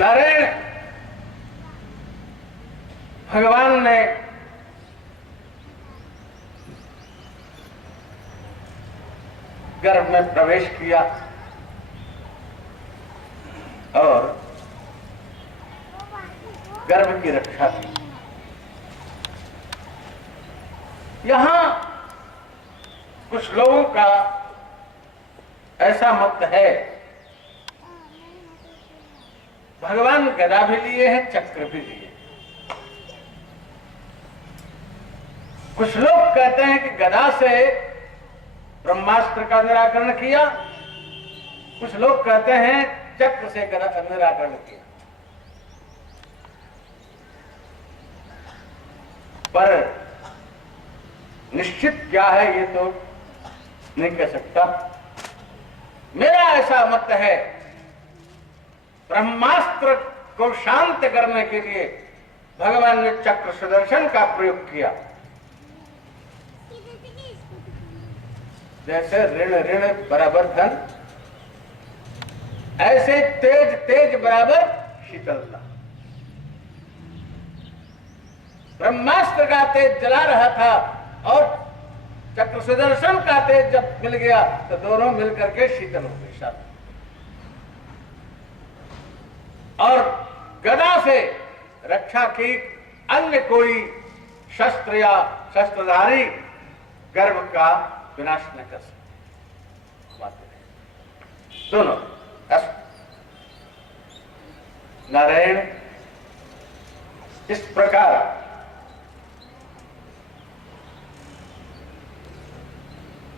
नारायण भगवान ने गर्भ में प्रवेश किया और गर्भ की रक्षा की। यहां कुछ लोगों का ऐसा मत है, भगवान गदा भी लिए हैं, चक्र भी लिए। कुछ लोग कहते हैं कि गदा से ब्रह्मास्त्र का निराकरण किया, कुछ लोग कहते हैं चक्र से गदा का निराकरण किया। पर निश्चित क्या है ये तो नहीं कह सकता। मेरा ऐसा मत है, ब्रह्मास्त्र को शांत करने के लिए भगवान ने चक्र सुदर्शन का प्रयोग किया। जैसे ऋण ऋण बराबर धन, ऐसे तेज तेज बराबर शीतलता। ब्रह्मास्त्र का तेज जला रहा था और चक्र सुदर्शन का तेज जब मिल गया तो दोनों मिलकर के शीतल हो गए साथ। और गदा से रक्षा की, अन्य कोई शस्त्र या शस्त्रधारी गर्भ का विनाश न कर सकते। दोनों नारायण इस प्रकार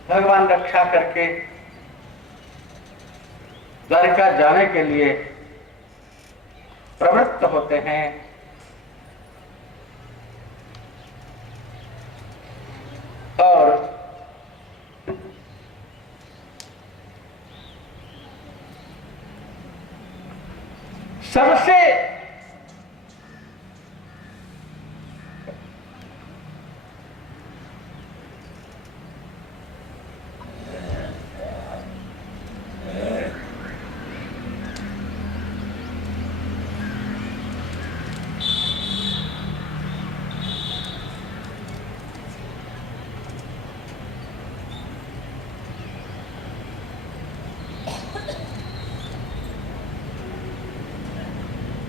भगवान रक्षा करके द्वारिका जाने के लिए प्रवृत्त होते हैं। और सबसे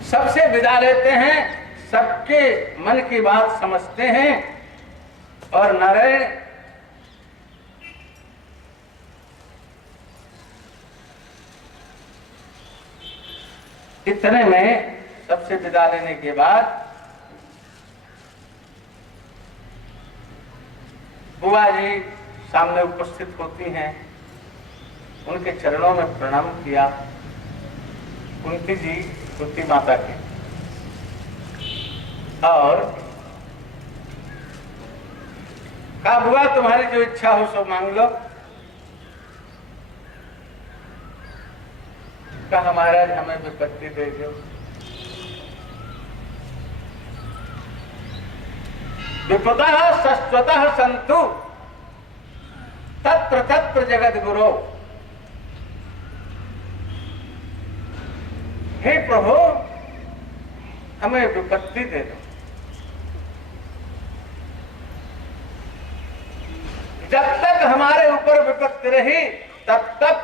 सबसे विदा लेते हैं, सबके मन की बात समझते हैं। और नारायण इतने में सबसे विदा लेने के बाद बुआ जी सामने उपस्थित होती हैं, उनके चरणों में प्रणाम किया। कुंती जी कुंती माता के, और कहा बुआ तुम्हारी जो इच्छा हो सो मांग लो। कहा महाराज हमें विपत्ति दे दो। विपतः शश्वतः सन्तु तत्र तत्र जगद गुरो। हे प्रभु हमें विपत्ति दे दो। जब तक हमारे ऊपर विपत्ति रही तब तक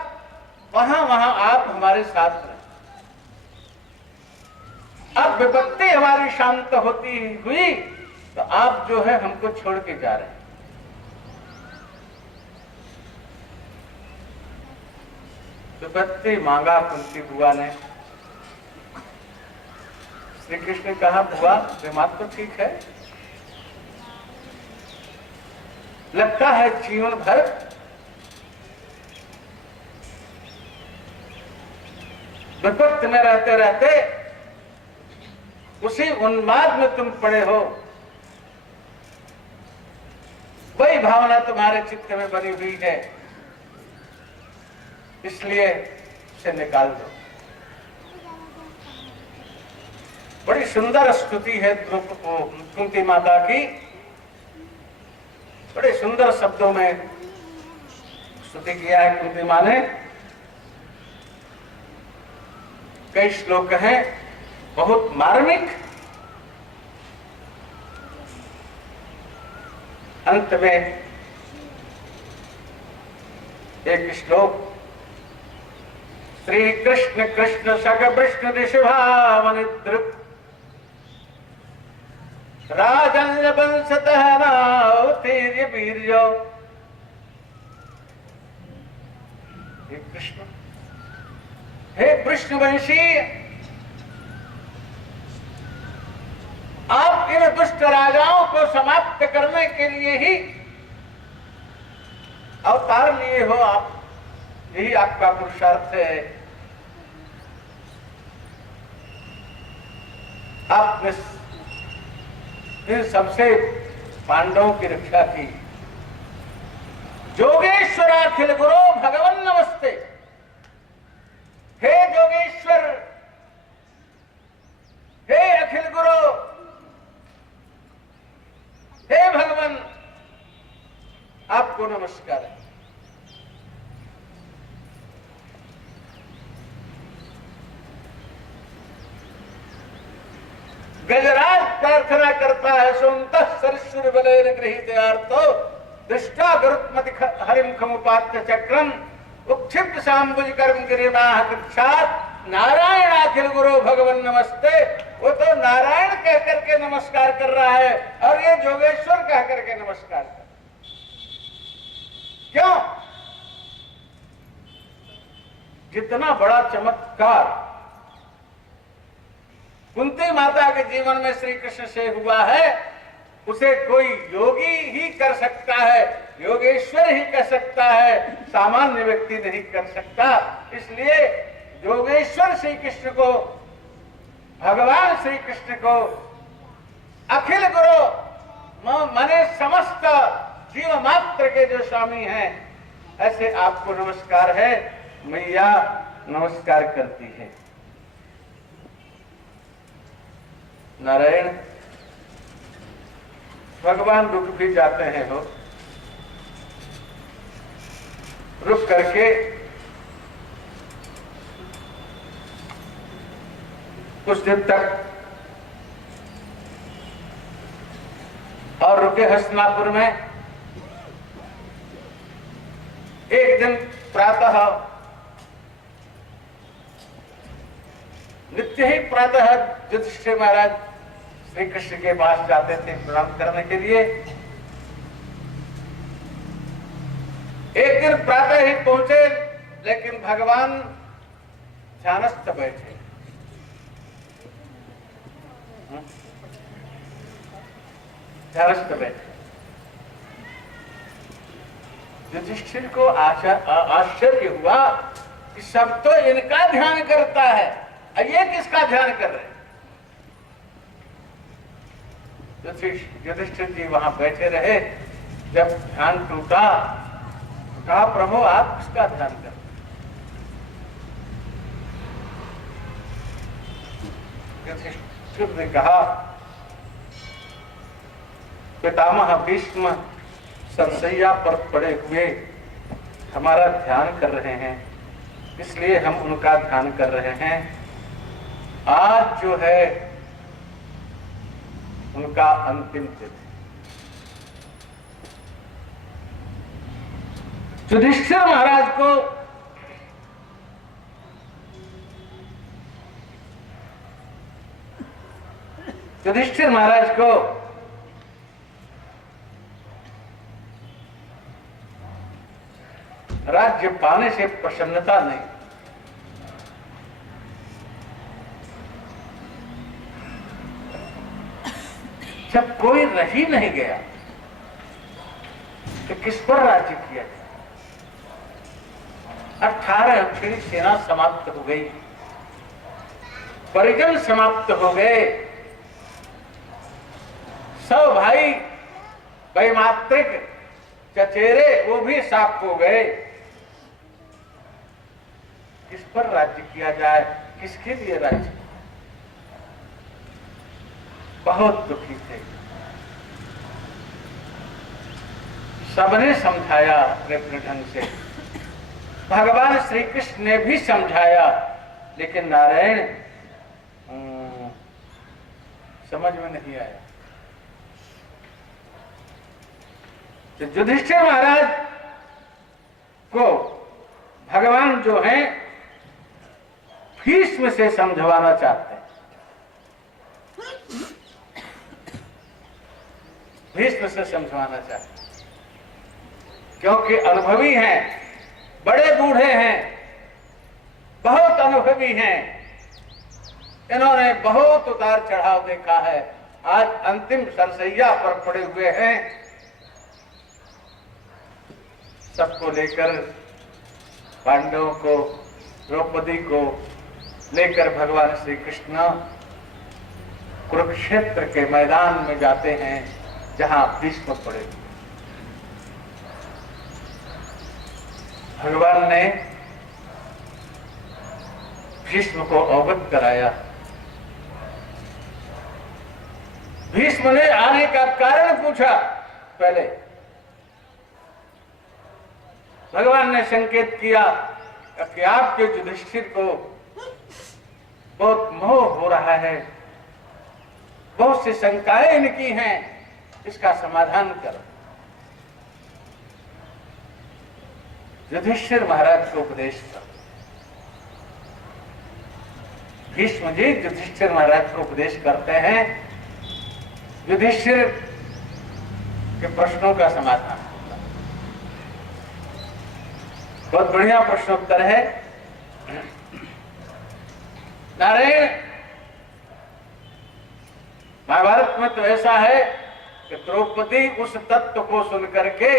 वहां वहां आप हमारे साथ रहे। अब विपत्ति हमारी शांत होती हुई तो आप जो है हमको छोड़ के जा रहे हैं। विपत्ति मांगा कुंती बुआ ने। श्री कृष्ण ने कहा बुआ बीमार तो ठीक है, लगता है जीवन भर विपत्ति में रहते रहते उसी उन्माद में तुम पड़े हो। वही भावना तुम्हारे चित्त में बनी हुई है, इसलिए उसे निकाल दो। बड़ी सुंदर स्तुति है कुंती माता की, बड़े सुंदर शब्दों में स्तुति किया है कुंती माँ ने। कई श्लोक हैं बहुत मार्मिक। अंत में एक श्लोक, श्री कृष्ण कृष्ण सख विष्णु ऋषभावनिधृत राजन्य वंशतः नाउतीर्य वीर्यो। हे कृष्ण, हे विष्णुवंशी, आप इन दुष्ट राजाओं को समाप्त करने के लिए ही अवतार लिए हो। आप, यही आपका पुरुषार्थ है। आपने इन सबसे पांडवों की रक्षा की। जोगेश्वर अखिल गुरु भगवान नमस्ते। हे जोगेश्वर, हे अखिल गुरु, हे भगवान, आपको नमस्कार है। गजराज प्रार्थना करता है, सोमतः सरस्वर बलेन गृहीत आर्तो दृष्टा गरुत्मति हरिम खमुपात्य चक्रम उक्षिप्त शांबुज कर्म गिरिमाह कृक्षात नारायण अखिल गुरु भगवान नमस्ते। वो तो नारायण कह करके नमस्कार कर रहा है और ये जोगेश्वर कह करके नमस्कार कर। क्यों? जितना बड़ा चमत्कार कुंती माता के जीवन में श्री कृष्ण से हुआ है, उसे कोई योगी ही कर सकता है, योगेश्वर ही कर सकता है, सामान्य व्यक्ति नहीं कर सकता। इसलिए योगेश्वर श्री कृष्ण को, भगवान श्री कृष्ण को अखिल गुरु माने समस्त जीव मात्र के जो स्वामी हैं, ऐसे आपको नमस्कार है। मैया नमस्कार करती है। नारायण भगवान रुक भी जाते हैं, हो रुक करके कुछ दिन तक और रुके हस्तिनापुर में। एक दिन प्रातः, नित्य ही प्रातः युधिष्ठिर महाराज श्री कृष्ण के पास जाते थे प्रणाम करने के लिए। एक दिन प्रातः ही पहुंचे, लेकिन भगवान ध्यानस्थ बैठे। ध्यानस्थ बैठे। युधिष्ठिर को आश्चर्य हुआ कि सब तो इनका ध्यान करता है, ये किसका ध्यान कर रहे हैं? युधिष्ठिर जी वहां बैठे रहे। जब ध्यान टूटा, कहा प्रभु आप किसका ध्यान कर रहे हैं? युधिष्ठिर ने कहा पितामह भीष्म सरसैया पर पड़े हुए हमारा ध्यान कर रहे हैं, इसलिए हम उनका ध्यान कर रहे हैं। आज जो है उनका अंतिम दिन। युधिष्ठिर महाराज को राज्य पाने से प्रसन्नता नहीं। जब कोई रह ही नहीं गया तो किस पर राज्य किया जाए? 18 अक्षरी सेना समाप्त हो गई, परिजन समाप्त हो गए, सब भाई वैमात्रिक चचेरे वो भी साफ हो गए। किस पर राज्य किया जाए? किसके लिए राज्य? बहुत दुखी थे। सबने समझाया अपने ढंग से, भगवान श्री कृष्ण ने भी समझाया, लेकिन नारायण समझ में नहीं आया। तो युधिष्ठिर महाराज को भगवान जो हैं भीष्म से समझवाना चाहते हैं, भीष्म से समझवाना चाहते हैं, क्योंकि अनुभवी हैं, बड़े बूढ़े हैं, बहुत अनुभवी हैं, इन्होंने बहुत उतार चढ़ाव देखा है, आज अंतिम सरसैया पर पड़े हुए हैं। सबको लेकर, पांडवों को, द्रौपदी को लेकर भगवान श्री कृष्ण कुरुक्षेत्र के मैदान में जाते हैं, जहां भीष्म पड़े। भगवान ने भीष्म को अवगत कराया। भीष्म ने आने का कारण पूछा। पहले भगवान ने संकेत किया कि आपके युधिष्ठिर को बहुत मोह हो रहा है, बहुत सी शंकाएं इनकी हैं, इसका समाधान करो। युधिष्ठिर महाराज को उपदेश करो। भीष्म जी युधिष्ठिर महाराज को उपदेश करते हैं, युधिष्ठिर के प्रश्नों का समाधान। बहुत बढ़िया प्रश्नोत्तर है। नारायण, महाभारत में तो ऐसा है कि द्रौपदी उस तत्व को सुनकर के,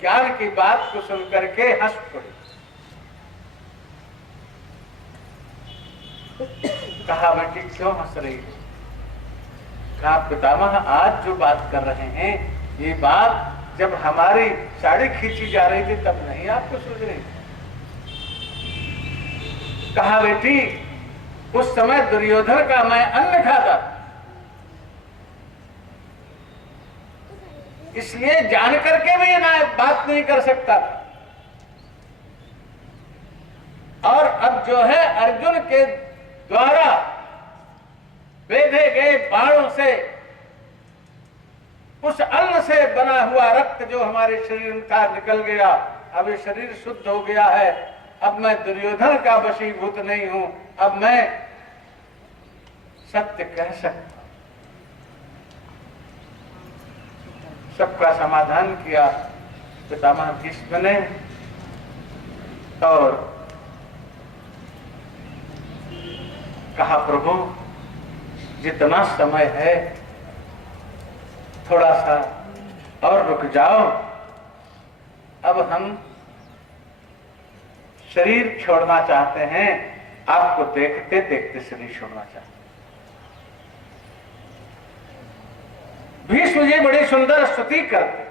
ज्ञान की बात को सुनकर के हंस पड़ी। कहा बेटी क्यों हंस रही है? कहा पितामह, आज जो बात कर रहे हैं, ये बात जब हमारी साड़ी खींची जा रही थी तब नहीं आपको सूझ रही? कहा बेटी उस समय दुर्योधन का मैं अन्न खाता, इसलिए जान करके भी ना बात नहीं कर सकता था। और अब जो है अर्जुन के द्वारा बेधे गए बाणों से, उस अन्न से बना हुआ रक्त जो हमारे शरीर का निकल गया, अब ये शरीर शुद्ध हो गया है। अब मैं दुर्योधन का वशीभूत नहीं हूं, अब मैं सत्य कह सकता। सबका समाधान किया पितामह भीष्म ने, और कहा प्रभु जितना समय है थोड़ा सा और रुक जाओ, अब हम शरीर छोड़ना चाहते हैं, आपको देखते देखते शरीर छोड़ना चाहते हैं। भीष्म जी बड़ी सुंदर स्तुति करते।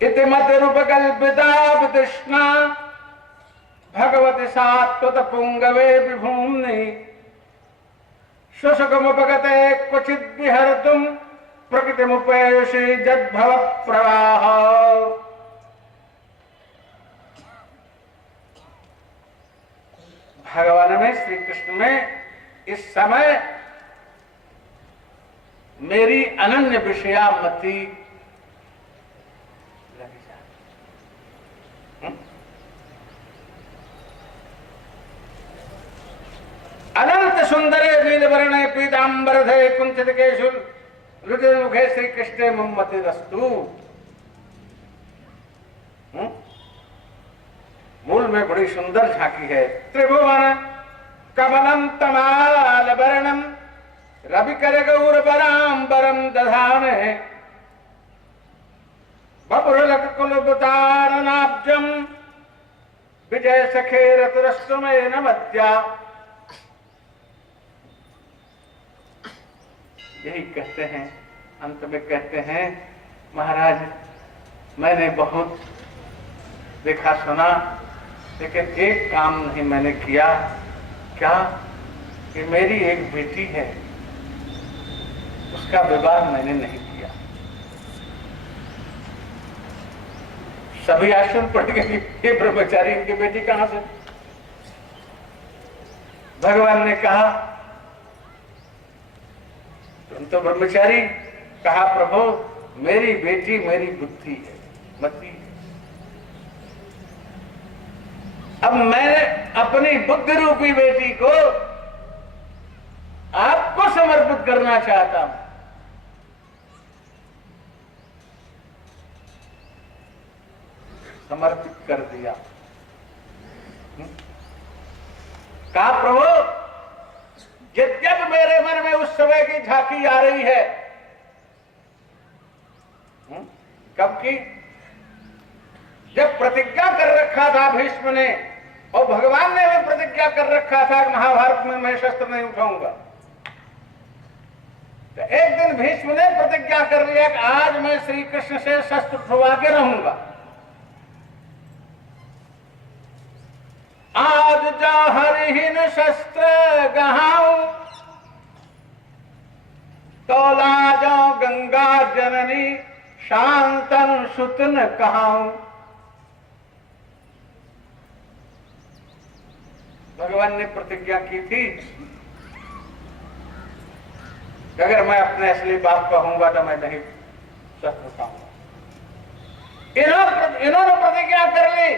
इतिमति रूपकल्पिता वितृष्णा भगवति सात्वत पुंगवे विभूम्नि शुशुकमुपगते क्वचिद् विहर्तुं प्रकृतिमुपैषि जद्भव प्रवाह। भगवान में, श्री कृष्ण में इस समय मेरी अनन्य विषया मति लगी जाती। अनंत सुंदरे नीलवर्णे पीतांबरधरे कुंचित केशुल रुचिर मुखे श्री कृष्णे मम्मति रस्तु। मूल में बड़ी सुंदर झांकी है। त्रिभुवन कमलम तमाल वर्णम रविकर गौरवराम्बरम दधाने बपुरलक कुलबुतारनाब्जम विजय सखे रतरश्वमेन मध्या। यही कहते हैं, अंत में कहते हैं, महाराज मैंने बहुत देखा सुना, लेकिन एक काम नहीं मैंने किया। क्या? कि मेरी एक बेटी है, उसका विवाह मैंने नहीं किया। सभी आश्चर्य पड़ गए, ये ब्रह्मचारी इनकी बेटी कहां से? भगवान ने कहा तो ब्रह्मचारी कहा प्रभु मेरी बेटी मेरी बुद्धि है, मति है। अब मैं अपनी बुद्धि रूपी बेटी को आपको समर्पित करना चाहता हूं। समर्पित कर दिया। कहा प्रभु यद्यप मेरे मन में उस समय की झांकी आ रही है, कब की? जब प्रतिज्ञा कर रखा था भीष्म ने, और भगवान ने भी प्रतिज्ञा कर रखा था कि महाभारत में मैं शस्त्र नहीं उठाऊंगा। तो एक दिन भीष्म ने प्रतिज्ञा कर लिया कि आज मैं श्री कृष्ण से शस्त्र उठवा के रहूंगा। आज जा हरिहीन शस्त्र गहाऊं, तौला जाऊं गंगा जननी, शांतन सुतन कहाऊं। भगवान ने प्रतिज्ञा की थी कि अगर मैं अपने असली बाप का हूंगा तो मैं नहीं शस्त्र उठाऊंगा। इन्होंने प्रतिज्ञा कर ली,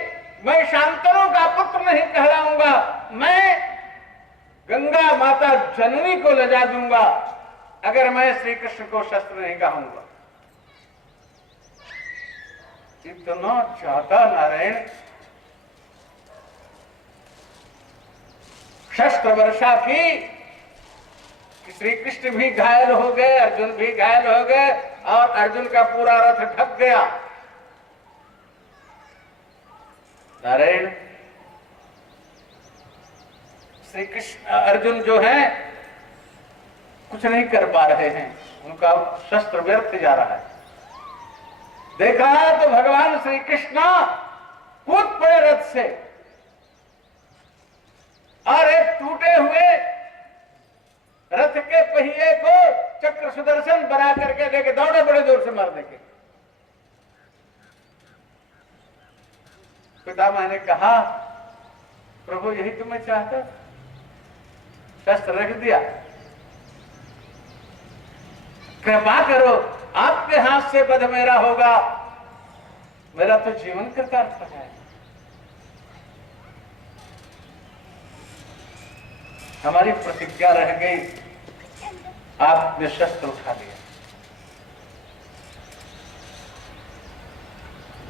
मैं शांतनु का पुत्र नहीं कहलाऊंगा, मैं गंगा माता जननी को ले जा दूंगा अगर मैं श्री कृष्ण को शस्त्र नहीं कहूंगा। इतना चाहता नारायण शस्त्र वर्षा की कि श्री कृष्ण भी घायल हो गए, अर्जुन भी घायल हो गए और अर्जुन का पूरा रथ ढक गया। नारायण श्री कृष्ण अर्जुन जो हैं कुछ नहीं कर पा रहे हैं, उनका शस्त्र व्यर्थ जा रहा है। देखा तो भगवान श्री कृष्ण कूद पड़े रथ से और एक टूटे हुए रथ के पहिए को चक्र सुदर्शन बना करके लेके दौड़े बड़े जोर से मारने के। पितामह ने कहा प्रभु यही तो मैं चाहता, शस्त्र रख दिया, कृपा करो आपके हाथ से वध मेरा होगा, मेरा तो जीवन कृतार्थ है। हमारी प्रतिज्ञा रह गई, आपने शस्त्र उठा लिया।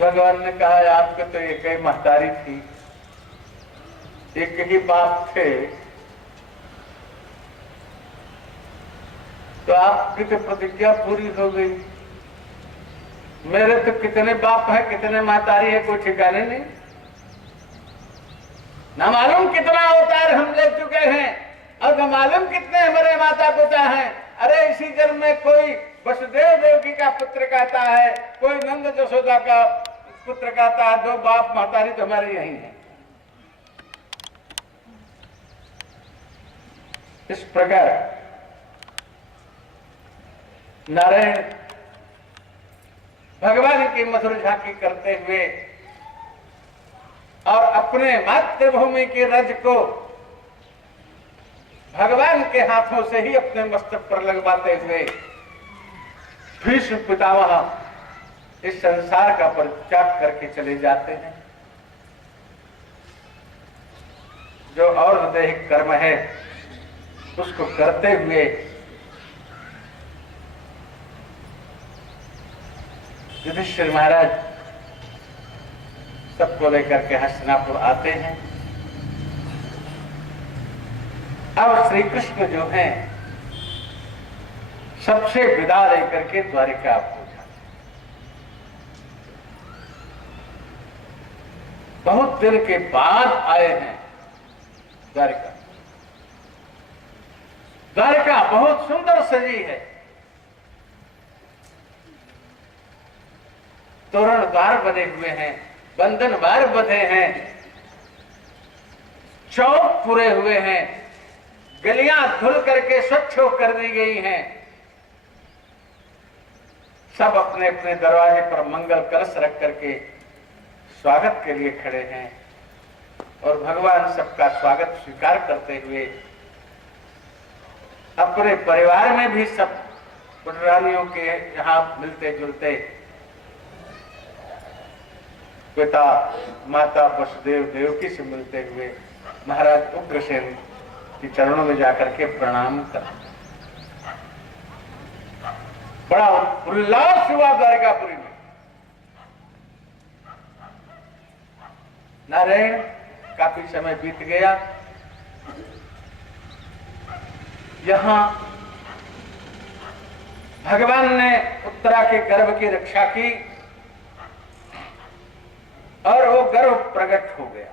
भगवान ने कहा आपके तो एक ही महतारी थी, एक ही बाप थे, तो आपकी तो प्रतिज्ञा पूरी हो गई। मेरे तो कितने बाप हैं, कितने महतारी है, कोई ठिकाने नहीं, ना मालूम कितना अवतार हम ले चुके हैं और न मालूम कितने हमारे माता पिता हैं। अरे इसी जन्म में कोई वसुदेव देवकी का पुत्र कहता है, कोई नंद जसोदा का पुत्र कहता है, दो बाप महतारी तो हमारे यही है। इस प्रकार नारायण भगवान की मधुर झांकी करते हुए और अपने मातृभूमि की रज को भगवान के हाथों से ही अपने मस्तक पर लगवाते हुए भीष्म पितामह इस संसार का परित्याग करके चले जाते हैं। जो और दैहिक कर्म है उसको करते हुए युधिष्ठिर महाराज सबको लेकर के हस्तिनापुर आते हैं। अब श्री कृष्ण जो हैं सबसे विदा लेकर के द्वारिका पहुंचा। बहुत दिन के बाद आए हैं द्वारिका। द्वारिका बहुत सुंदर सजी है, तोरण द्वार बने हुए हैं, बंधन द्वार बंधे हैं, चौक पूरे हुए हैं, गलियां धुल करके स्वच्छ कर दी गई हैं। सब अपने अपने दरवाजे पर मंगल कलश रख करके स्वागत के लिए खड़े हैं और भगवान सबका स्वागत स्वीकार करते हुए अपने परिवार में भी सब पुटरानियों के यहाँ मिलते जुलते पिता माता वसुदेव देवकी से मिलते हुए महाराज उग्रसेन के चरणों में जाकर के प्रणाम कर बड़ा उल्लास हुआ द्वारकापुरी में। नारायण काफी समय बीत गया। यहां भगवान ने उत्तरा के गर्भ की रक्षा की और वो गर्भ प्रकट हो गया।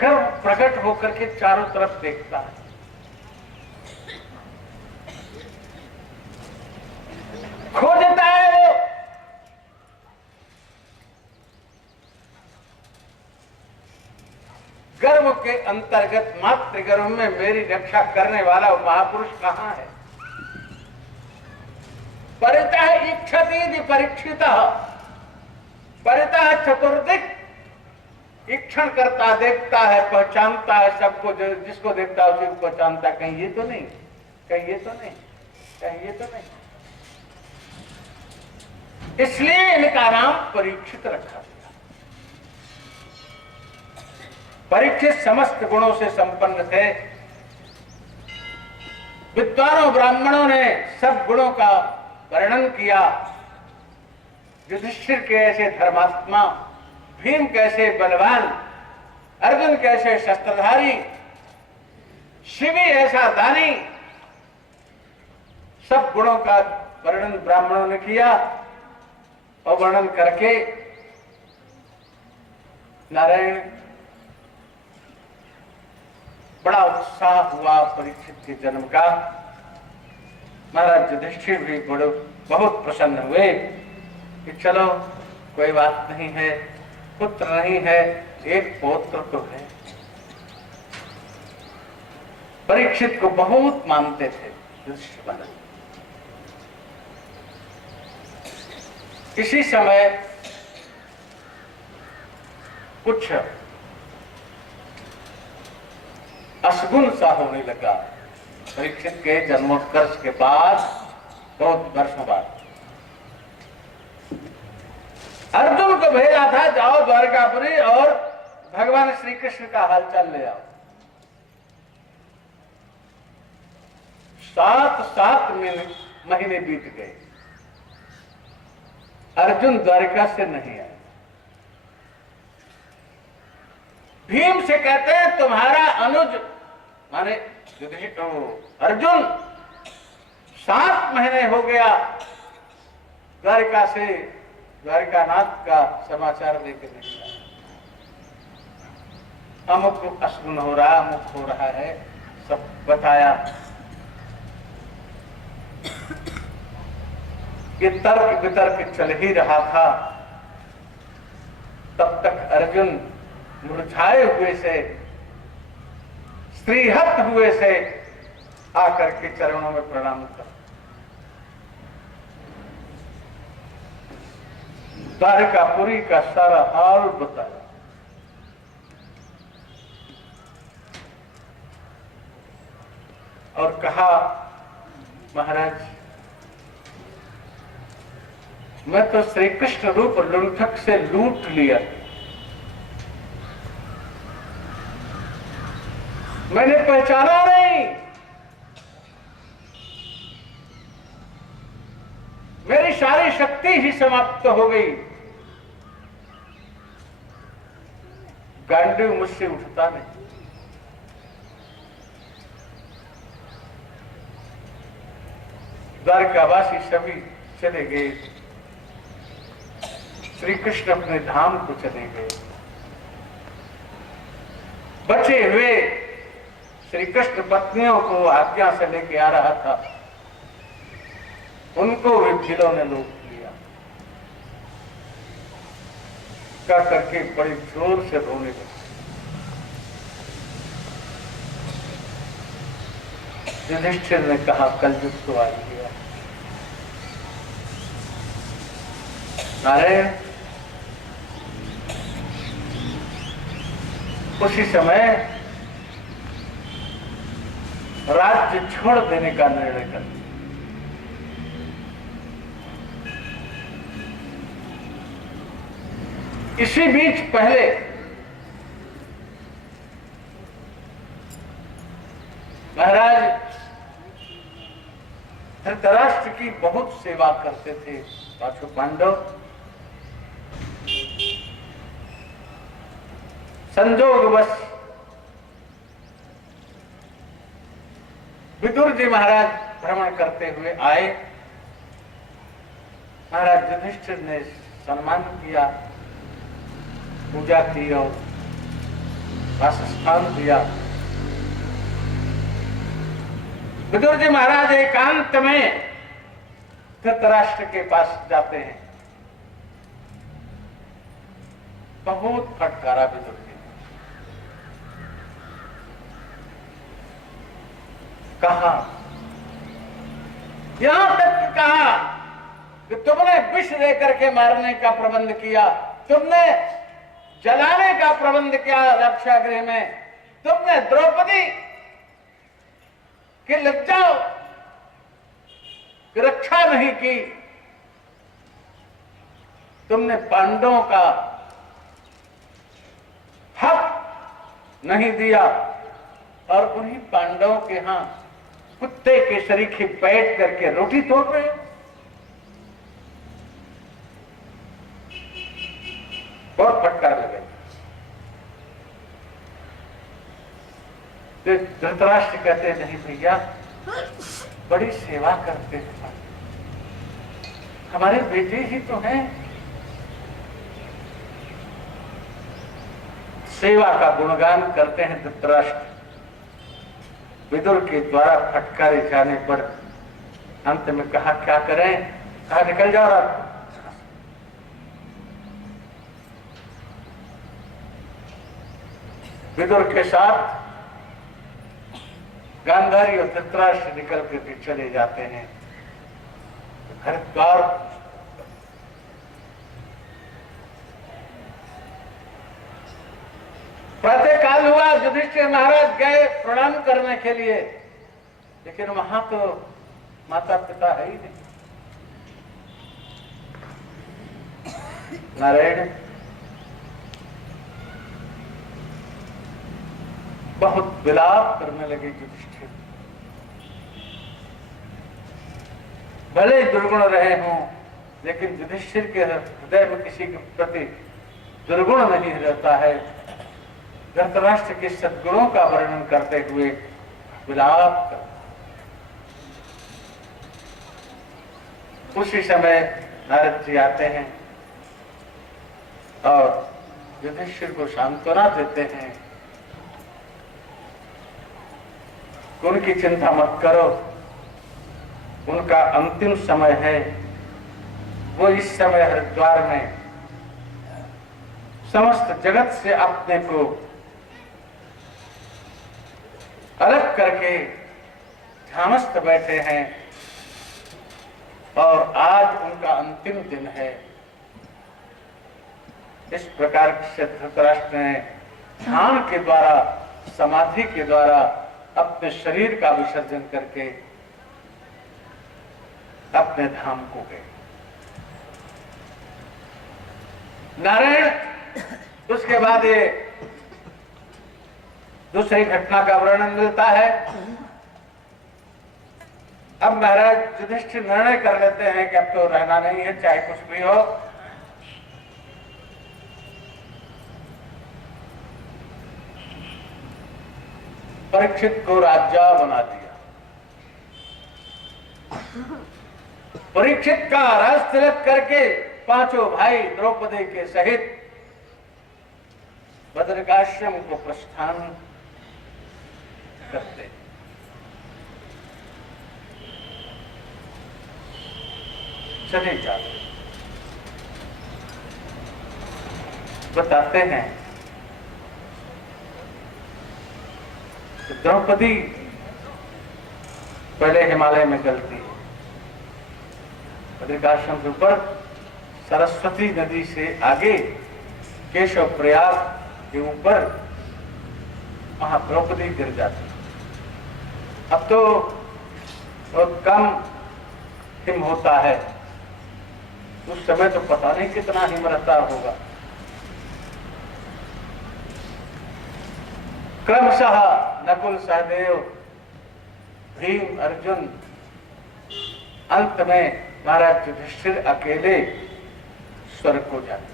गर्भ प्रकट होकर के चारों तरफ देखता है। खोजता है वो, गर्भ के अंतर्गत मातृ गर्भ में मेरी रक्षा करने वाला वो महापुरुष कहां है? परितः इच्छति परीक्षितः, परितः चतुर्दिक ईक्षण करता, देखता है, पहचानता है सबको, जो जिसको देखता है उसी को पहचानता। कहीं ये तो नहीं, कहीं ये तो नहीं, कहीं ये तो नहीं। इसलिए इनका नाम परीक्षित रखा गया। परीक्षित समस्त गुणों से संपन्न थे। विद्वानों ब्राह्मणों ने सब गुणों का वर्णन किया। युधिष्ठिर कैसे धर्मात्मा, भीम कैसे बलवान, अर्जुन कैसे शस्त्रधारी, शिवी ऐसा दानी, सब गुणों का वर्णन ब्राह्मणों ने किया। और वर्णन करके नारायण बड़ा उत्साह हुआ परीक्षित के जन्म का। महाराज युधिष्ठिर भी बहुत प्रसन्न हुए कि चलो कोई बात नहीं है, पुत्र नहीं है, एक पौत्र तो है। परीक्षित को बहुत मानते थे युधिष्ठिर महाराज। इसी समय कुछ अशगुन सा होने लगा परीक्षित के जन्मोत्कर्ष के बाद, बहुत वर्षों बाद। अर्जुन को भेजा था, जाओ द्वारकापुरी और भगवान श्री कृष्ण का हालचाल ले आओ। 7 महीने बीत गए, अर्जुन द्वारका से नहीं आया। भीम से कहते हैं तुम्हारा अनुज माने अर्जुन 7 महीने हो गया द्वारका से द्वारकानाथ का समाचार लेकर नहीं आया। अमुक अशुन हो रहा, अमुक हो रहा है, सब बताया। ये तर्क वितर्क चल ही रहा था। तब तक अर्जुन मुरझाए हुए से, स्त्रीहत हुए से आकर के चरणों में प्रणाम कर द्वारकापुरी का सारा हाल बताया। और कहा महाराज मैं तो श्री कृष्ण रूप लुंठक से लूट लिया, मैंने पहचाना नहीं, मेरी सारी शक्ति ही समाप्त हो गई, गांडीव मुझसे उठता नहीं। द्वारकावासी सभी चले गए, श्री कृष्ण अपने धाम को चले गए। बचे हुए श्री कृष्ण पत्नियों को आज्ञा से लेके आ रहा था, उनको भी भीलों ने लूट लिया। कर करके बड़ी जोर से रोने लगे। युधिष्ठिर ने कहा कलयुग तो आ गया। नारायण उसी समय राज्य छोड़ देने का निर्णय कर लिया। इसी बीच पहले महाराज धृतराष्ट्र की बहुत सेवा करते थे पांचों पांडव। संजोगवश विदुर जी महाराज भ्रमण करते हुए आए। महाराज युधिष्ठिर ने सम्मान किया, पूजा की और वासस्थान दिया। विदुर जी महाराज एकांत में धृतराष्ट्र के पास जाते हैं। बहुत फटकारा विदुर जी, कहा, यहां तक कहा कि तुमने विष लेकर के मारने का प्रबंध किया, तुमने जलाने का प्रबंध किया रक्षा गृह में, तुमने द्रौपदी की लज्जा की रक्षा नहीं की, तुमने पांडवों का हक नहीं दिया और उन्हीं पांडवों के यहां कुत्ते के सरीखे बैठ करके रोटी तोड़ रहे हो। बहुत फटकार लगे। धृतराष्ट्र कहते नहीं भैया, बड़ी सेवा करते हैं, हमारे बेटे ही तो हैं। सेवा का गुणगान करते हैं धृतराष्ट्र। विदुर के द्वारा फटकारे जाने पर अंत में कहा क्या करें, कहा निकल जाओ रात। विदुर के साथ गांधारी और धृतराष्ट्र निकल करके चले जाते हैं। हरिद्वार प्रातः काल हुआ, युधिष्ठिर महाराज गए प्रणाम करने के लिए, लेकिन वहां तो माता पिता है ही नहीं। नारायण बहुत विलाप करने लगे युधिष्ठिर। भले दुर्गुण रहे हों, लेकिन युधिष्ठिर के हृदय में किसी के प्रति दुर्गुण नहीं रहता है। धृतराष्ट्र के सद्गुणों का वर्णन करते हुए विलाप कर। उसी समय नारद जी आते हैं और युधिष्ठिर को सांत्वना देते हैं, उनकी चिंता मत करो, उनका अंतिम समय है। वो इस समय हरिद्वार में समस्त जगत से अपने को अलग करके ध्यानस्थ बैठे हैं और आज उनका अंतिम दिन है। इस प्रकार से धृतराष्ट्र ने ध्यान के द्वारा, समाधि के द्वारा अपने शरीर का विसर्जन करके अपने धाम को गए। नारायण उसके बाद ये दूसरी घटना का वर्णन मिलता है। अब महाराज युधिष्ठिर निर्णय कर लेते हैं कि अब तो रहना नहीं है, चाहे कुछ भी हो। परीक्षित को राजा बना दिया। परीक्षित का राज तिलक करके पांचों भाई द्रौपदी के सहित बदरिकाश्रम को प्रस्थान करते। चले जाते। बताते हैं कि द्रौपदी पहले हिमालय में गलती है, बद्रिकाश्रम के ऊपर सरस्वती नदी से आगे केशव प्रयाग के ऊपर वहां द्रौपदी गिर जाती। अब तो बहुत कम हिम होता है, उस समय तो पता नहीं कितना हिम रहता होगा। क्रमशः नकुल सहदेव भीम अर्जुन, अंत में महाराज युधिष्ठिर अकेले स्वर्ग को जाते,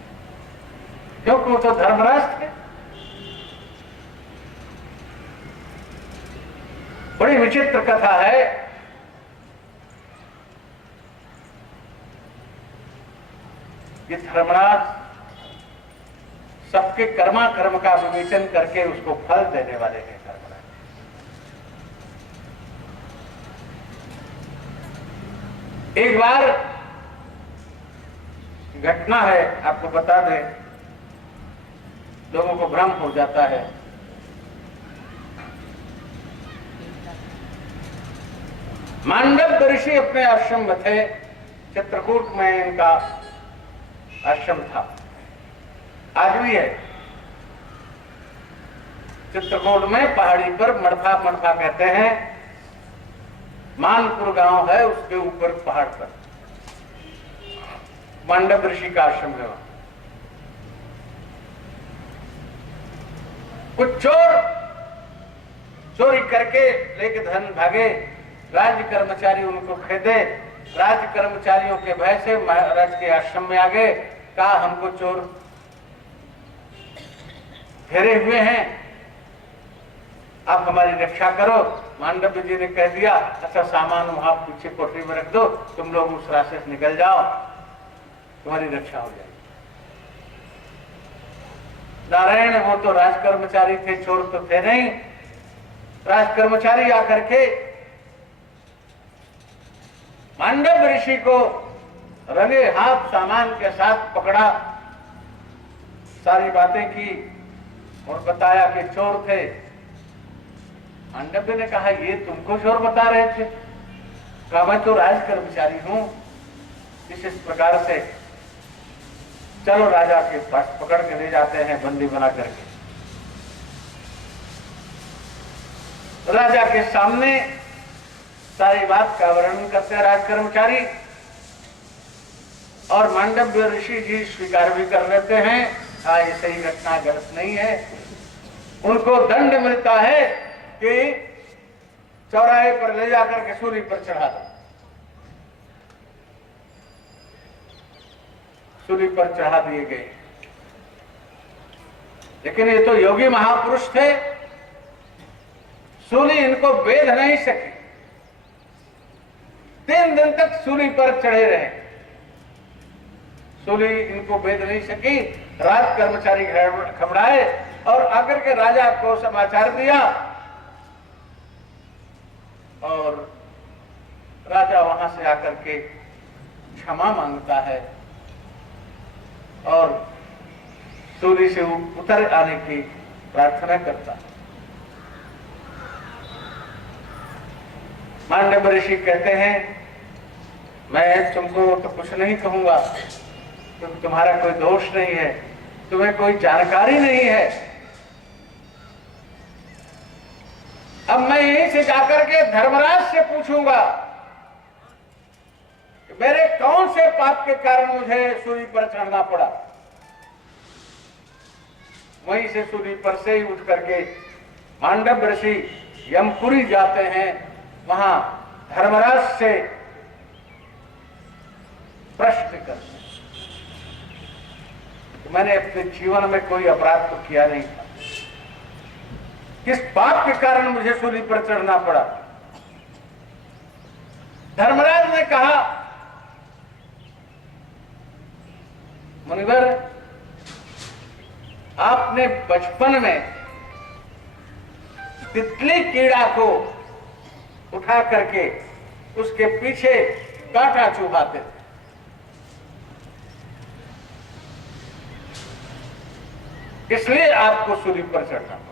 क्योंकि वो तो धर्मराज थे। बड़ी विचित्र कथा है। ये धर्मराज सबके कर्म का विवेचन करके उसको फल देने वाले हैं। धर्मराज एक बार घटना है, आपको बता दें, लोगों को भ्रम हो जाता है। मांडव ऋषि अपने आश्रम में थे, चित्रकूट में इनका आश्रम था, आज भी है। चित्रकूट में पहाड़ी पर मड़फा कहते हैं, मानपुर गांव है, उसके ऊपर पहाड़ पर मांडव ऋषि का आश्रम है। कुछ चोर चोरी करके लेके धन भागे, राज्य कर्मचारी उनको खेदे। राज्य कर्मचारियों के भय से महाराज के आश्रम में आ गए, कहा हमको चोर घेरे हुए हैं, आप हमारी रक्षा करो। मांडव्य जी ने कह दिया, अच्छा सामान वहां पीछे कोठरी में रख दो, तुम लोग उस रास्ते से निकल जाओ, तुम्हारी रक्षा हो जाएगी। नारायण वो तो राज कर्मचारी थे, चोर तो थे नहीं। राज कर्मचारी आकर के मांडव ऋषि को रंगे हाथ सामान के साथ पकड़ा, सारी बातें की और बताया कि चोर थे। मांडव्य ने कहा, ये तुमको चोर बता रहे थे? कहा, मैं तो राज कर्मचारी हूं। इस प्रकार से चलो राजा के पास, पकड़ के ले जाते हैं बंदी बना करके। राजा के सामने सारी बात का वर्णन करते हैं राज कर्मचारी, और मांडव्य ऋषि जी स्वीकार भी कर लेते हैं, हाँ ये सही घटना, गलत नहीं है। उनको दंड मिलता है कि चौराहे पर ले जाकर के सूली पर चढ़ा दो। सूली पर चढ़ा दिए गए। लेकिन ये तो योगी महापुरुष थे, सूली इनको बेध नहीं सकी। 3 दिन तक सूली पर चढ़े रहे, सूली इनको बेध नहीं सकी। राज कर्मचारी घबराए और आकर के राजा को समाचार दिया, और राजा वहां से आकर के क्षमा मांगता है और सूली से उतर आने की प्रार्थना करता है। मांडव ऋषि कहते हैं, मैं तुमको तो कुछ नहीं कहूंगा, क्योंकि तुम्हारा कोई दोष नहीं है, तुम्हें कोई जानकारी नहीं है। अब मैं यहीं से जाकर के धर्मराज से पूछूंगा कि मेरे कौन से पाप के कारण मुझे सूली पर चढ़ना पड़ा। वहीं से सूली पर से ही उठ करके मांडव ऋषि यमपुरी जाते हैं, वहां धर्मराज से प्रश्न करते हैं। मैंने अपने जीवन में कोई अपराध तो किया नहीं था, किस पाप के कारण मुझे सूली पर चढ़ना पड़ा। धर्मराज ने कहा, मुनिवर आपने बचपन में तितली कीड़ा को उठा करके उसके पीछे कांटा चुभाते थे, इसलिए आपको सूली पर चढ़ना पड़ा।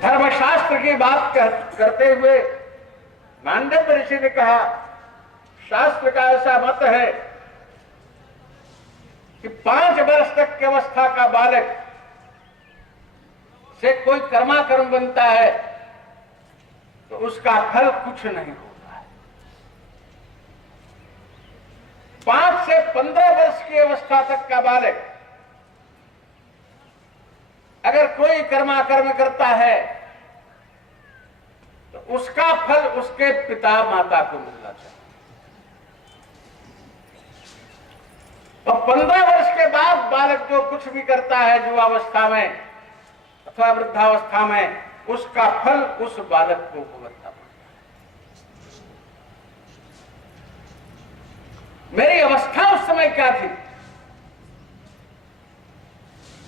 धर्मशास्त्र की बात करते हुए मांडव ऋषि ने कहा, शास्त्र का ऐसा मत है कि 5 वर्ष तक की अवस्था का बालक से कोई कर्माकर्म बनता है तो उसका फल कुछ नहीं होता है। 5 से 15 वर्ष की अवस्था तक का बालक अगर कोई कर्माकर्म करता है तो उसका फल उसके पिता माता को मिलना चाहिए। और 15 वर्ष के बाद बालक जो कुछ भी करता है युवावस्था में अथवा वृद्धावस्था में, उसका फल उस बालक को भुगतना पड़ता है। मेरी अवस्था उस समय क्या थी?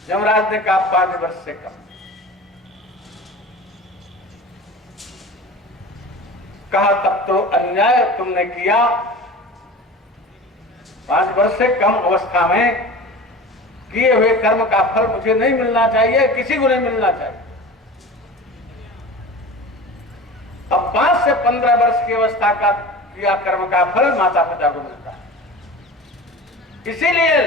यमराज ने कहा 5 वर्ष से कम। कहा तब तो अन्याय तुमने किया। 5 वर्ष से कम अवस्था में किए हुए कर्म का फल मुझे नहीं मिलना चाहिए, किसी को नहीं मिलना चाहिए। अब 5 से 15 वर्ष की अवस्था का किया कर्म का फल माता पिता को मिलता है। इसीलिए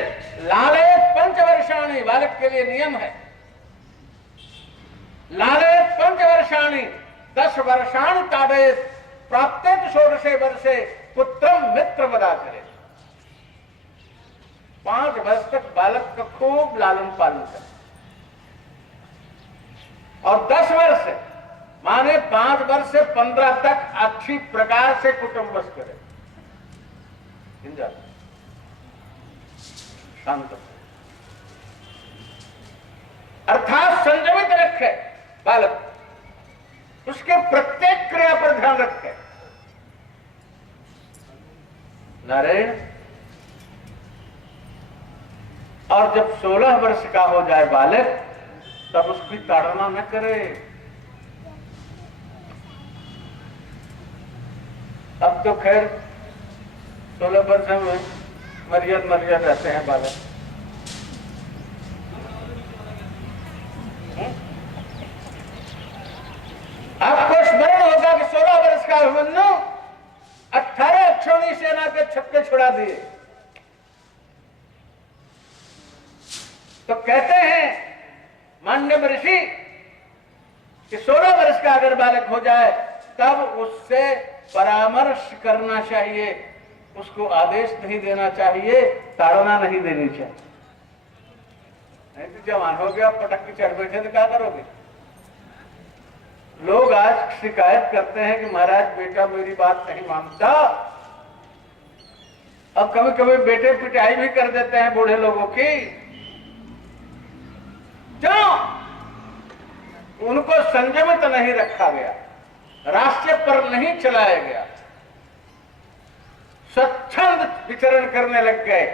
लाले 5 वर्षाणी बालक के लिए नियम है। लाले 5 वर्षाणी 10 वर्षाणी ताड़ेत प्राप्ते 16 वर्षे पुत्रम मित्र वदाचरे। 5 वर्ष तक बालक का खूब लालन पालन करे और 10 वर्ष माने 5 वर्ष से 15 तक अच्छी प्रकार से कुटुंबस करे, शांत अर्थात संयमित रखे बालक, उसके प्रत्येक क्रिया पर ध्यान रखे। नारायण। और जब 16 वर्ष का हो जाए बालक तब उसकी ताड़ना न करे। अब तो खैर 16 वर्ष में मर्याद रहते हैं बालक। आपको स्मरण होगा कि 16 वर्ष का अभिमन्यु 18 अक्षौणी सेना के छक्के छुड़ा दिए। तो कहते हैं माननीय ऋषि कि 16 वर्ष का अगर बालक हो जाए तब उससे परामर्श करना चाहिए, उसको आदेश नहीं देना चाहिए, ताड़ना नहीं देनी चाहिए। नहीं तो जवान हो गया पटक के चढ़ बैठे तो क्या करोगे? लोग आज शिकायत करते हैं कि महाराज बेटा मेरी बात नहीं मानता। अब कभी कभी बेटे पिटाई भी कर देते हैं बूढ़े लोगों की। क्यों? उनको संयमित नहीं रखा गया, रास्ते पर नहीं चलाया गया, स्वच्छंद विचरण करने लग गए।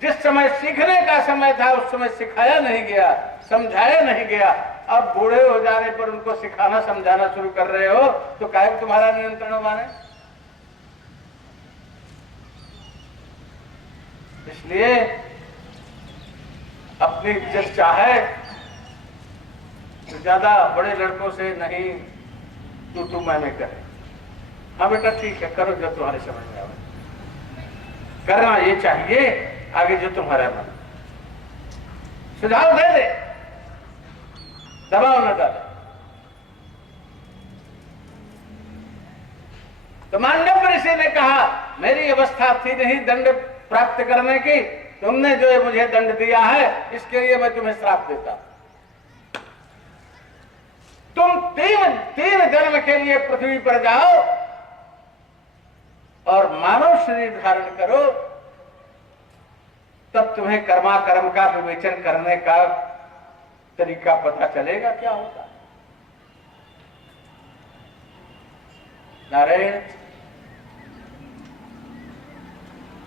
जिस समय सीखने का समय था उस समय सिखाया नहीं गया, समझाया नहीं गया। अब बूढ़े हो जाने पर उनको सिखाना समझाना शुरू कर रहे हो तो काहे तुम्हारा नियंत्रण माने? इसलिए अपनी इज्जत चाहे तो ज्यादा बड़े लड़कों से नहीं तू मैंने करे। हाँ बेटा ठीक है, करो जो तुम्हारे समझ में आवे, करना ये चाहिए, आगे जो तुम्हारा मन। सुझाव दे दे, दबाव न डाले। तो मान्य ऋषि ने कहा मेरी अवस्था थी नहीं दंड प्राप्त करने की, तुमने जो है मुझे दंड दिया है इसके लिए मैं तुम्हें श्राप देता हूं। तुम तीन जन्म के लिए पृथ्वी पर जाओ और मानव शरीर धारण करो, तब तुम्हें कर्माकर्म का विवेचन करने का तरीका पता चलेगा क्या होता है। नारायण।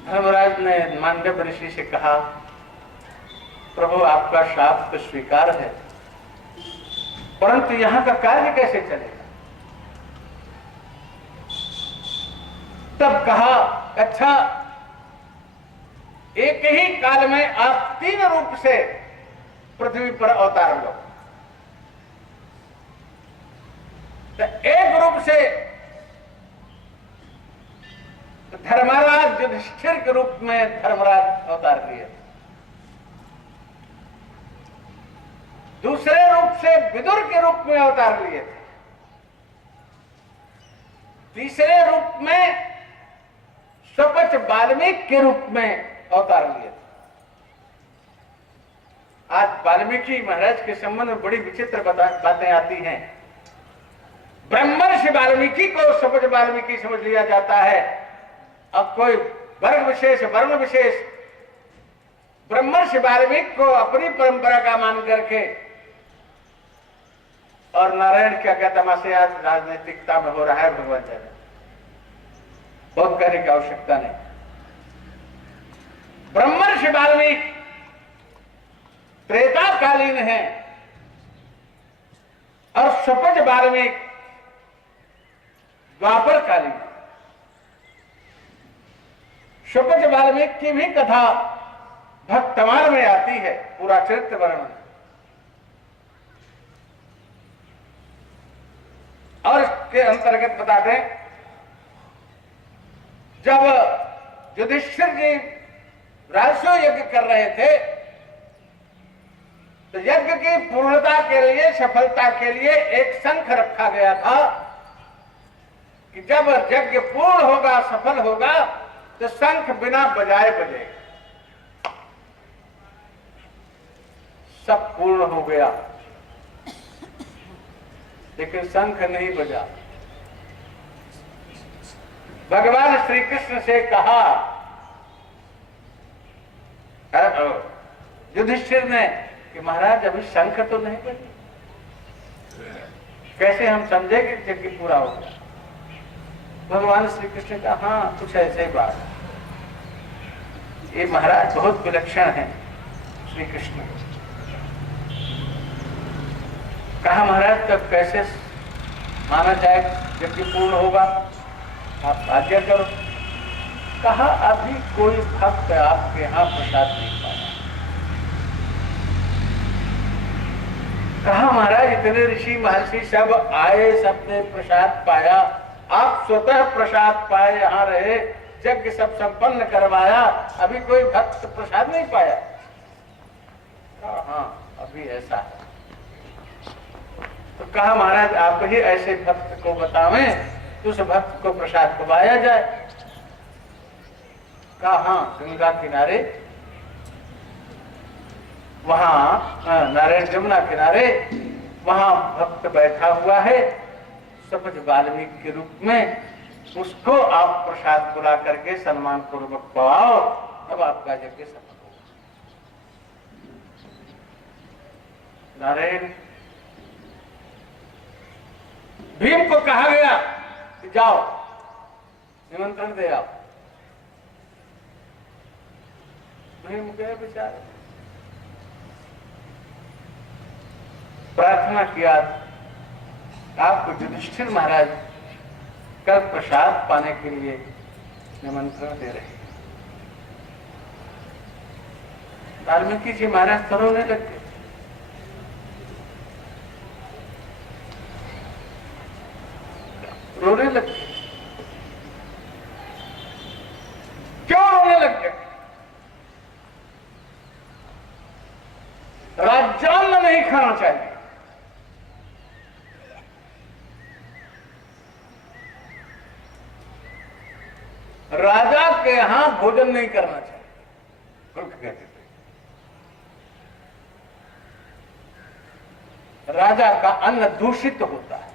धर्मराज ने मांडव ऋषि से कहा प्रभु आपका शाप तो स्वीकार है, परंतु यहां का कार्य कैसे चलेगा? तब कहा अच्छा एक ही काल में आप 3 रूप से पृथ्वी पर अवतार लो। तो एक रूप से धर्मराज युधिष्ठिर के रूप में धर्मराज अवतार लिए, दूसरे रूप से विदुर के रूप में अवतार लिए थे। तीसरे रूप में स्वपच वाल्मीकि के रूप में अवतार लिए थे। आज वाल्मीकि महाराज के संबंध में बड़ी विचित्र बातें आती हैं। ब्रह्मर्षि वाल्मीकि को स्वपच वाल्मीकि समझ लिया जाता है। अब कोई वर्ग विशेष, वर्ण विशेष ब्रह्मर्षि वाल्मीकि को अपनी परंपरा का मान करके, और नारायण क्या क्या तमाशे आज राजनीतिकता में हो रहा है, भगवान जाने, बहुत कहने की आवश्यकता नहीं। ब्रह्मर्षि वाल्मीकि त्रेताकालीन है और स्वपच वाल्मीकि द्वापर कालीन। स्वपच वाल्मीकि की भी कथा भक्तमाल में आती है, पूरा चरित्र वर्णन। और इसके अंतर्गत बता दें, जब युधिष्ठिर जी राजस्व यज्ञ कर रहे थे तो यज्ञ की पूर्णता के लिए, सफलता के लिए एक शंख रखा गया था कि जब यज्ञ पूर्ण होगा, सफल होगा, तो शंख बिना बजाए बजेगा। सब पूर्ण हो गया लेकिन शंख नहीं बजा। भगवान श्री कृष्ण से कहा युधिष्ठिर ने कि महाराज अभी शंख तो नहीं बजे, कैसे हम समझे कि यज्ञ पूरा हो गया। भगवान श्री कृष्ण ने कहा हाँ कुछ ऐसे ही बात है। ये महाराज बहुत विलक्षण है श्री कृष्ण। कहा महाराज तब कैसे माना जाए यज्ञ पूर्ण होगा, आप आज्ञा करो। कहा अभी कोई भक्त आपके यहां प्रसाद नहीं पाया। कहा महाराज इतने ऋषि महर्षि सब आए, सबने प्रसाद पाया, आप स्वतः प्रसाद पाए, यहाँ रहे, यज्ञ सब संपन्न करवाया, अभी कोई भक्त प्रसाद नहीं पाया। हाँ अभी ऐसा है। तो कहा महाराज आप ही ऐसे भक्त को बतावें तो उस भक्त को प्रसाद पवाया जाए। कहा हाँ गंगा किनारे, वहां नारायण जमुना किनारे, वहां भक्त बैठा हुआ है स्वपच वाल्मीकि के रूप में, उसको आप प्रसाद बुला करके सम्मान पूर्वक पवाओ, तब आपका यज्ञ सफल होगा। नारायण भीम को कहा गया कि जाओ निमंत्रण दे आओ। भीम गए बेचारे, प्रार्थना किया आपको युधिष्ठिर महाराज कल प्रसाद पाने के लिए निमंत्रण दे रहे। वाल्मीकि जी महाराज रोने लग गए। रोने लग गए। क्यों रोने लग गए? राज्यान्न नहीं खाना चाहिए, राजा के यहां भोजन नहीं करना चाहिए। कहते थे राजा का अन्न दूषित होता है,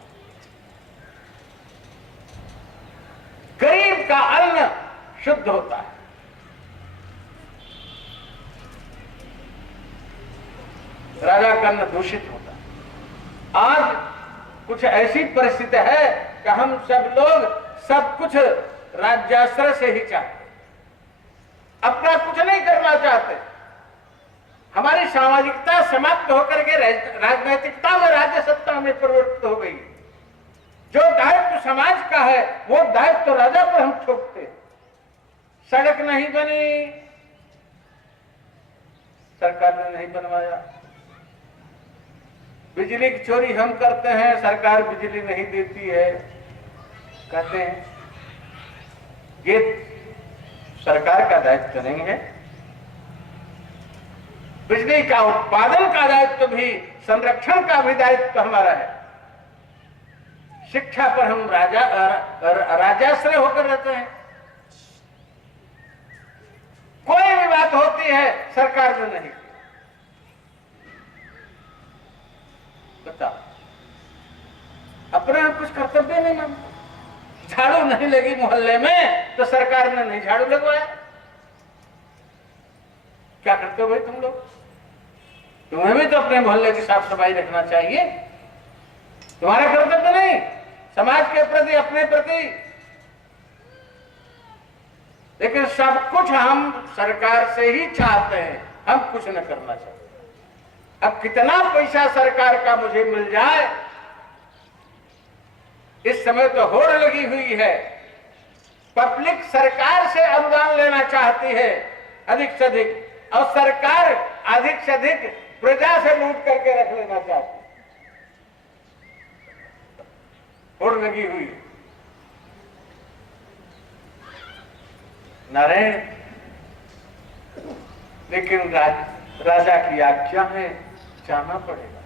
गरीब का अन्न शुद्ध होता है। राजा का अन्न दूषित होता है। आज कुछ ऐसी परिस्थिति है कि हम सब लोग सब कुछ राज्याश्रय से ही चाहते, अपना कुछ नहीं करना चाहते। हमारी सामाजिकता समाप्त होकर के राजनैतिकता में, राज्य सत्ता में परिवर्तित हो गई। जो दायित्व समाज का है वो दायित्व तो राजा पर हम थोपते। सड़क नहीं बनी, सरकार ने नहीं बनवाया। बिजली की चोरी हम करते हैं, सरकार बिजली नहीं देती है, कहते हैं ये सरकार का दायित्व नहीं है। बिजली का उत्पादन का दायित्व भी संरक्षण का भी दायित्व हमारा है। शिक्षा पर हम राजाश्रय होकर रहते हैं। कोई भी बात होती है सरकार ने नहीं, बताओ, अपने कुछ कर्तव्य नहीं मानते। झाड़ू नहीं लगी मोहल्ले में तो सरकार ने नहीं झाड़ू लगवाया। क्या करते हो भाई तुम लोग? तुम्हें भी तो अपने मोहल्ले की साफ सफाई रखना चाहिए। तुम्हारा कर्तव्य नहीं, समाज के प्रति, अपने प्रति। लेकिन सब कुछ हम सरकार से ही चाहते हैं, हम कुछ न करना चाहते। अब कितना पैसा सरकार का मुझे मिल जाए, इस समय तो होड़ लगी हुई है। पब्लिक सरकार से अनुदान लेना चाहती है अधिक से अधिक, और सरकार अधिक से अधिक प्रजा से लूट करके रख लेना चाहती है। होड़ लगी हुई है। नारायण, लेकिन राजा की आज्ञा है, जाना पड़ेगा।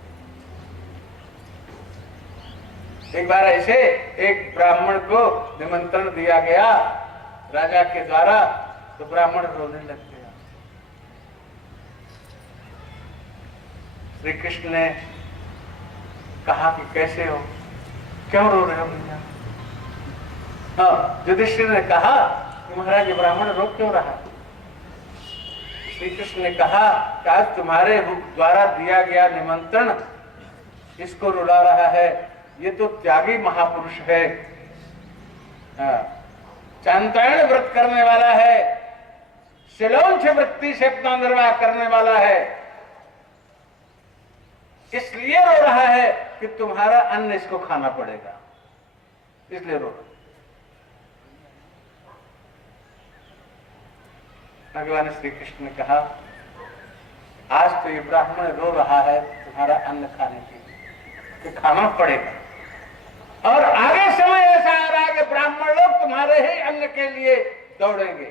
एक बार ऐसे एक ब्राह्मण को निमंत्रण दिया गया राजा के द्वारा, तो ब्राह्मण रोने लग गया। श्री कृष्ण ने कहा कि कैसे हो, क्यों रो रहे हो भैया? हाँ, युधिष्ठिर ने कहा कि महाराज, ब्राह्मण रो क्यों रहा? श्री कृष्ण ने कहा कि आज तुम्हारे द्वारा दिया गया निमंत्रण इसको रुला रहा है। ये तो त्यागी महापुरुष है, चांद्रायण व्रत करने वाला है, शिलोंच वृत्ति से अपना निर्वाह करने वाला है। इसलिए रो रहा है कि तुम्हारा अन्न इसको खाना पड़ेगा, इसलिए रो रहा। भगवान श्री कृष्ण ने कहा, आज तो ये ब्राह्मण रो रहा है तुम्हारा अन्न खाने के लिए, कि खाना पड़ेगा। और आगे समय ऐसा आ रहा है कि ब्राह्मण लोग तुम्हारे ही अन्न के लिए दौड़ेंगे।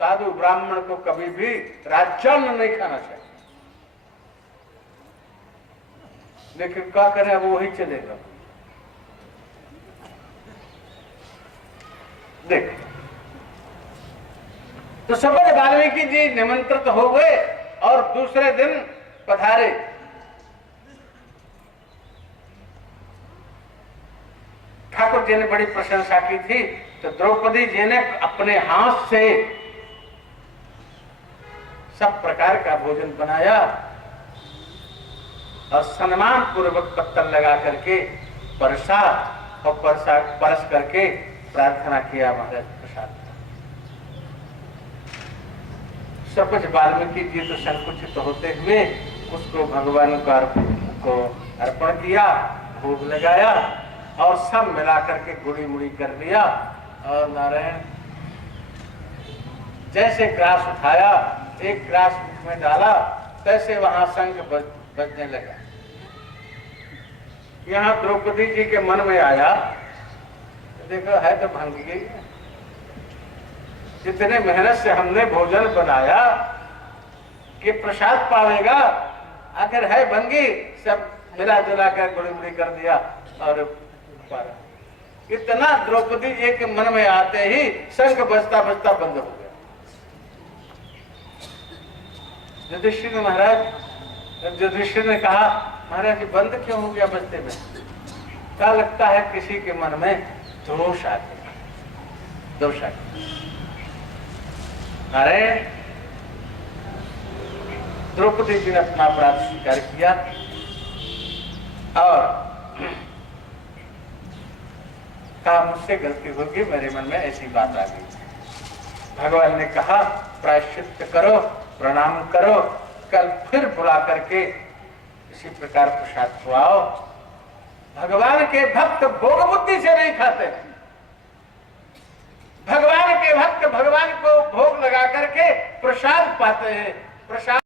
साधु ब्राह्मण को कभी भी राज्यान्न नहीं खाना चाहिए, लेकिन क्या करें, अब वही चलेगा। देख, तो समझ वाल्मीकि जी निमंत्रित हो गए और दूसरे दिन पधारे। ठाकुर जी ने बड़ी प्रशंसा की थी, तो द्रौपदी जी ने अपने हाथ से सब प्रकार का भोजन बनाया और सम्मान पूर्वक पत्तल लगा करके परसा और परस करके प्रार्थना किया, महाराज प्रसाद। सब कुछ वाल्मीकि जी तो संकुचित होते हुए उसको भगवान को अर्पण किया, भोग लगाया और सब मिला करके गुड़ी मुड़ी कर दिया। और नारायण, जैसे ग्रास उठाया, एक ग्रास मुख में डाला, तैसे वहां शंख बजने लगा। यहाँ द्रौपदी जी के मन में आया, देखो है तो भंग गई, जितने मेहनत से हमने भोजन बनाया कि प्रसाद पावेगा, आखिर है भंगी, सब मिला जुला कर गुड़ी मुड़ी कर दिया। और इतना द्रौपदी जी के मन में आते ही शंख बजता बजता बंद हो गया। युधिष्ठिर ने कहा, महाराज बंद क्यों हो गया बजते में? क्या लगता है किसी के मन में दोष आ गया, दोष आ गया। अरे द्रौपदी जी ने अपना अपराध स्वीकार किया और कहा, मुझसे गलती होगी, मेरे मन में ऐसी बात आ गई। भगवान ने कहा, प्रायश्चित करो, प्रणाम करो, कल फिर बुला करके इसी प्रकार प्रसाद खुआओ। भगवान के भक्त भोग बुद्धि से नहीं खाते, भगवान के भक्त भगवान को भोग लगा करके प्रसाद पाते हैं। प्रसाद